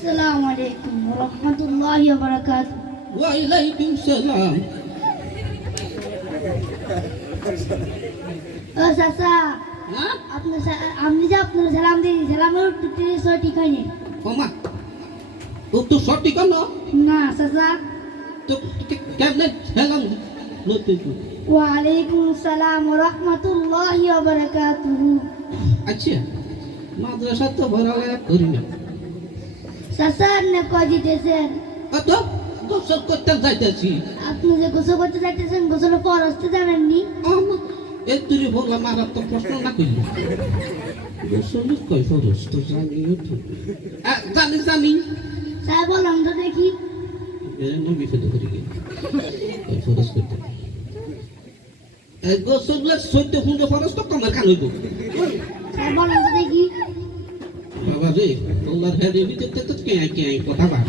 আসসালামু আলাইকুম ওয়া রাহমাতুল্লাহি ওয়া বারাকাতুহু। ওয়ালাইকুম সালাম। ও চাচা, হ্যাঁ আপনি যে আপনার সালাম দিই, সালামের উত্তর সঠিক হয়নি। ওমা ও তো সঠিক না না চাচা। তো কেমনে সালাম লইতে? ওয়ালাইকুম আসসালাম ওয়া রাহমাতুল্লাহি ওয়া বারাকাতুহু। আচ্ছা মাদ্রাসা তো ভরালে করি না। চাচা আপনি কয় দিতেছেন? তো গোসল করতে যাইতেছি। আপনি যে গোসল করতে যাইতেছেন, গোসল ফরজতে জানেননি? এই তুই বললাম আর তো প্রশ্ন না করলি। গোসল কই ফরজ তো জানিও তো। জানি জানি। স্যার বললাম তো দেখি। নবী ফেলে করি কই ফরজ করতে। গোসল সইতে হুঁড়ে ফরজ তো কমার খান হইব। স্যার বললাম তো দেখি। বাবা রে তোলার হেডে ভিতরে তো কে কে কথা বল।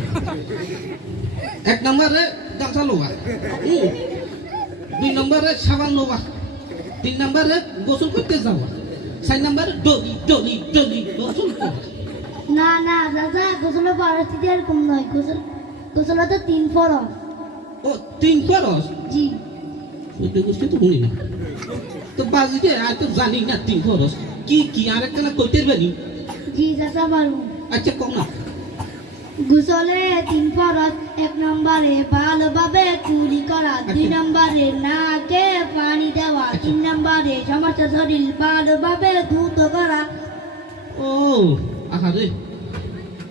এক নম্বরে গামছা লোয়া, 2 নম্বরে সাবান লোয়া, 3 নম্বরে গোসল করতে যাওয়া, 4 নম্বরে ডলি ডলি ডলি গোসল করা। না না চাচা, গোসল ফরজ এরকম নয়। গোসল তো 3 ফরজ। ও 3 ফরজ? জি। ওইটা গোসল তো শুনি না তো বাজিতে আর তো জানি না 3 ফরজ কি কি আর একটা না কইতে পারি। জি চাচা পারবো। আচ্ছা কম না। গোসলে 3 ফরজ। 1 নম্বরে ভালোভাবে কুলি করা, 2 নম্বরে নাকে পানি দেওয়া, 3 নম্বরে সমস্ত শরীর ভালোভাবে ধুত করা। ও আহারে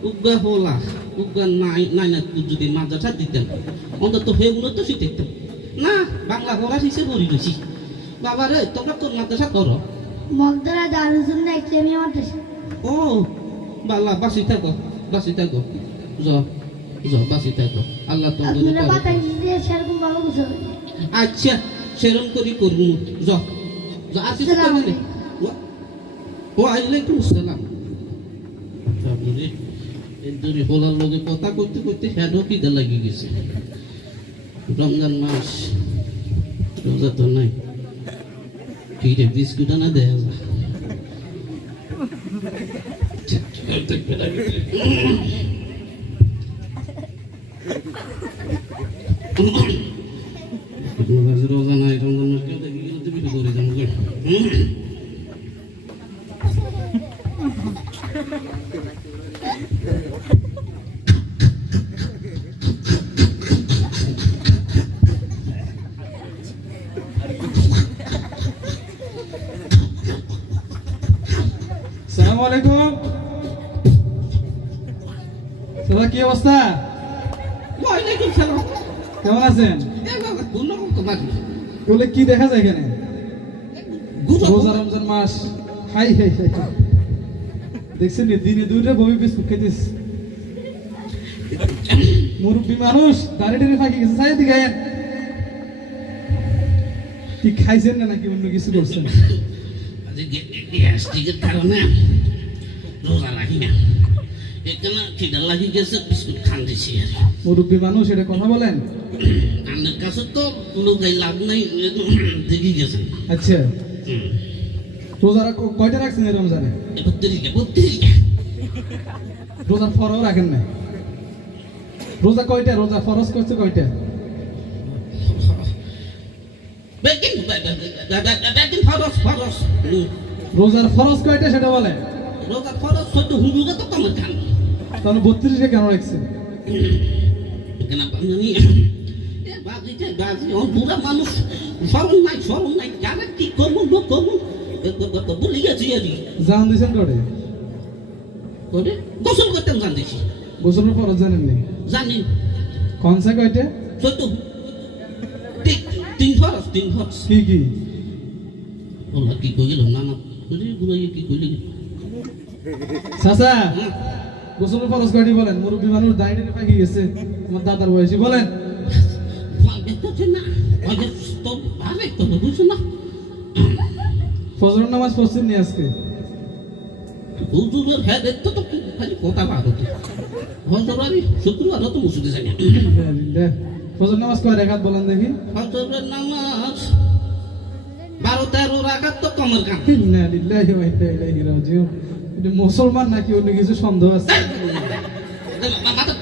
উগা হলা উগা নাই নাই না যদি মাদ্রাসা দিতেন অন্তত হেগুলো তো শিখতাম না। বাংলা পড়া শিখে পড়ি গেছি। বাবা রে তোমরা তোর মাদ্রাসা করো? মগদরা দারুসুন ইসলামিয়া মাদ্রাসা। ও বালা বাসি থাকো বাসি থাকো। যাও যাও বাসি থাকো। আল্লাহ তোমাদের আপনারা বাতাই দিয়ে সেরকম ভালো গোসল। আচ্ছা সেরম করি করবো। যাও যাও আসিস আসসালামু কেমনে? ওয়ালাইকুম আসসালাম। বাবুরে এই দূরে বলার লগে কথা করতে করতে হেডও খিদে লাগি গেছে। রমজান মাস, রোজা তো নাই। কি রে বিস্কুট আনা দেয় রোজা নাই। রমজান মাস কেউ দেখি গেলে তুমি করে যাবো। আসসালামু আলাইকুম। দাদা কি অবস্থা? ওয়ালাইকুম সালাম। কেমন আছেন? বলে কি দেখা যায় এখানে? রোজা রমজান মাস। Hi hi hi hi. দেখছেন দিনে 2টা বমি বিস্কুট খাইতেছ। মুরব্বী মানুষ দাঁড়িয়ে ফাঁকি গেছে। সাইড দিকে আয়েন। কি খাইছেন না নাকি অন্য কিছু করছেন? গ্যাস্ট্রিকের কারণে রোজা রাখি না। এখানে খিদা লাগি গেছে, বিস্কুট খান দিছি। মুরব্বী মানুষ এটা কথা বলেন? আমার কাছে তো লোকাই লাভ নাই, দেখি গেছেন। আচ্ছা রোজা কয়টা রাখছেন এই রমজানে? 32 রোজার ফরও রাখেন না? রোজা কয়টা? রোজা ফরজ করছে কয়টা? রোজার ফরজ কয়টা সেটা বলে? রোজার ফরজ 14 হুজুরে তো কম খান। তাহলে 32 কেন রাখছেন? কেন জানি এ বাজিতে বাজি ও বুড়া মানুষ সরম নাই যারা কি করবো বলে গেছি আমি। জান দিয়েছেন কটে? করে গোসল করতাম জান দিছি। গোসলের ফরজ জানেন নি? জানি কনসা কয়টা? 14 3 ফরজ কি কি? ওলা কি কইল না না বুড়াই কি কইল? চাচা গোসলের ফরজ কয়টি বলেন? মুরব্বী মানুষ দাঁড়িয়ে পাকি গেছে, আমার দাদার বয়সী বলেন। ফজরের নামাজ পড়ছেন নি আজকে? হুজুরের হেডের তো খালি কথা বাড়ো। হজরারি শুক্রবার তো মসজিদে যাই না। ফজর নামাজ কয় রাকাত বলেন দেখি? হজরের নামাজ 12-13 রাকাত তো কমর কাম। ইন্না লিল্লাহি ওয়া ইন্না ইলাইহি রাজিউন। এটা মুসলমান নাকি অন্য কিছু সন্দেহ আছে? মাথা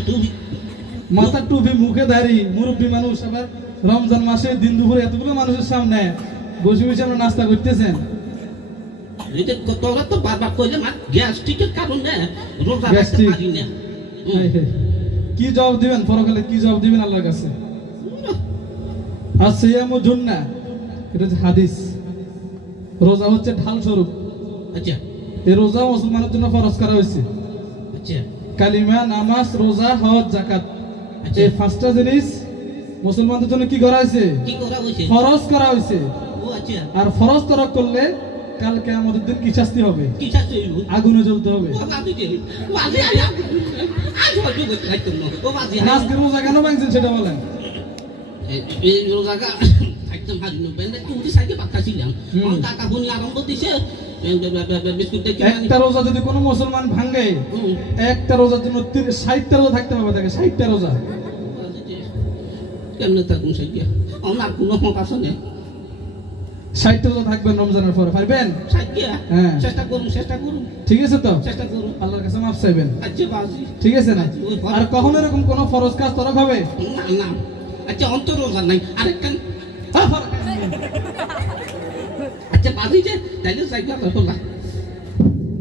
টুপি মাথার টুপি মুখে দাড়ি মুরব্বী মানুষ আবার রমজান মাসে দিন দুপুরে এতগুলো মানুষের সামনে বসে বসে আমরা নাস্তা করতেছেন এটা তোরা তো বারবার কইলে মা গ্যাস্ট্রিকের কারণে রোজা রাখতে Gastric। পারি না হাই হাই। কি জবাব দিবেন পরকালে কি জবাব দিবেন আল্লাহর কাছে আর সিয়ামু জুন্নাহ এটা হচ্ছে হাদিস রোজা হচ্ছে ঢাল স্বরূপ আচ্ছা এই রোজা মুসলমানের জন্য ফরজ করা হয়েছে আচ্ছা কালিমা নামাজ রোজা হজ যাকাত আচ্ছা। এই পাঁচটা জিনিস মুসলমানদের জন্য কি করা হয়েছে কি করা হয়েছে ফরজ করা হয়েছে ও আচ্ছা আর ফরজ তরক করলে কালকে আমাদের দিন কি শাস্তি হবে কি চাচ্ছ আগুনে জ্বলতে হবে ও বাজি দে বাজি আয়া আজ হয়তো বলতে খাইতো না ও বাজি আর আজকে রোজা কেন ভাঙছেন সেটা বলেন এই রোজাটা একদম হারি না বেন্দে তুই সাইকে পাকাছিলাম আমার কাকা বুনি আরম্ভ দিছে বিস্কুট দেখি একটা রোজা যদি কোনো মুসলমান ভাঙে একটা রোজার জন্য 60টা রোজা থাকতে হবে তাকে 60টা রোজা কেমনে থাকুন সাইয়া আমার কোনো মত আছে না 60টা রোজা থাকবেন রমজানের পরে পারবেন সাইয়া হ্যাঁ। চেষ্টা করুন ঠিক আছে তো চেষ্টা করুন আল্লাহর কাছে মাফ চাইবেন আচ্ছা বাজি ঠিক আছে না আর কখন এরকম কোনো ফরজ কাজ তরক হবে না না আচ্ছা অন্তর রোজা নাই আরেকখান আচ্ছা বাজি যে তাইলে সাইকেল